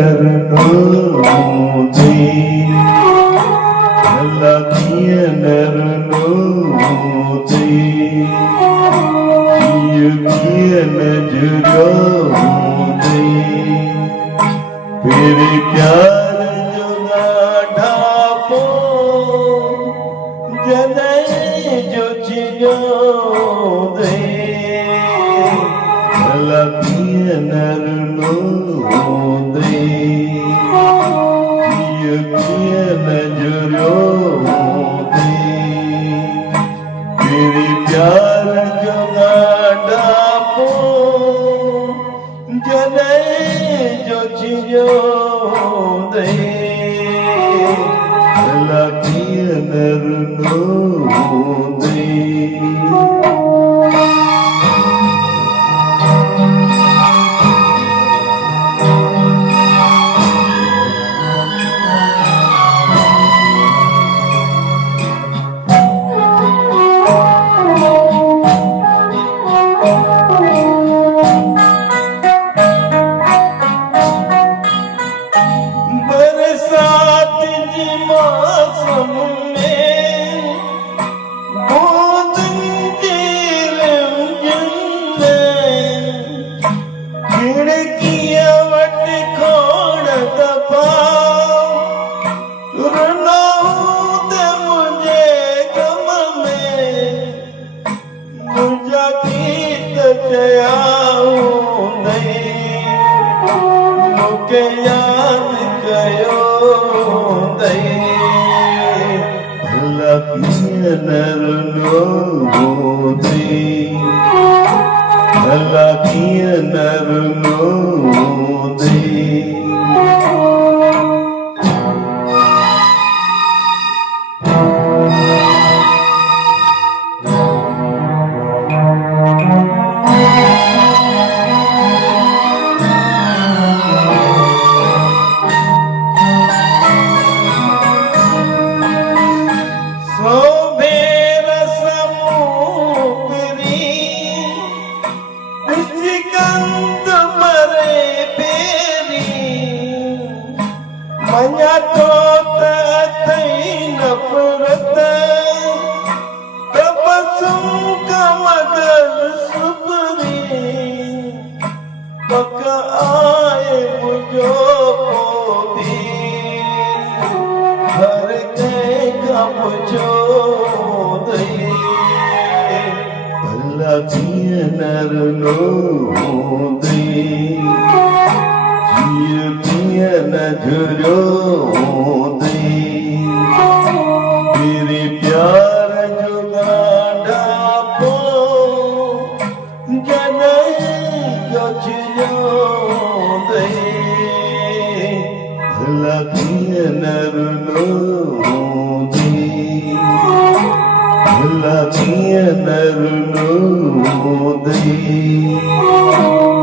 નરનો દે લખીએ નરનો દે કિય નજરો દે ફિર પ્યાર જુગા ઢાપો જનય જો ચિયો દે લખીએ નરનો દે કિય નજરો દે ફિર પ્યાર જુગા ઢાપો જનય જો ચિયો દે લખીએ નરનો દે याद कयो दई लखीए नरनो दे लखीए नरनो दे मञा तो तई नफरत तबसुम का मगर सुबरी पक आए मुझो भी हर का मुझो दई लखीए नरनो दे किय नजरो दे तेरे प्यार जुगा ढापो जनय जो चियो दे लखीए नरनो दे लखीए नरनो दे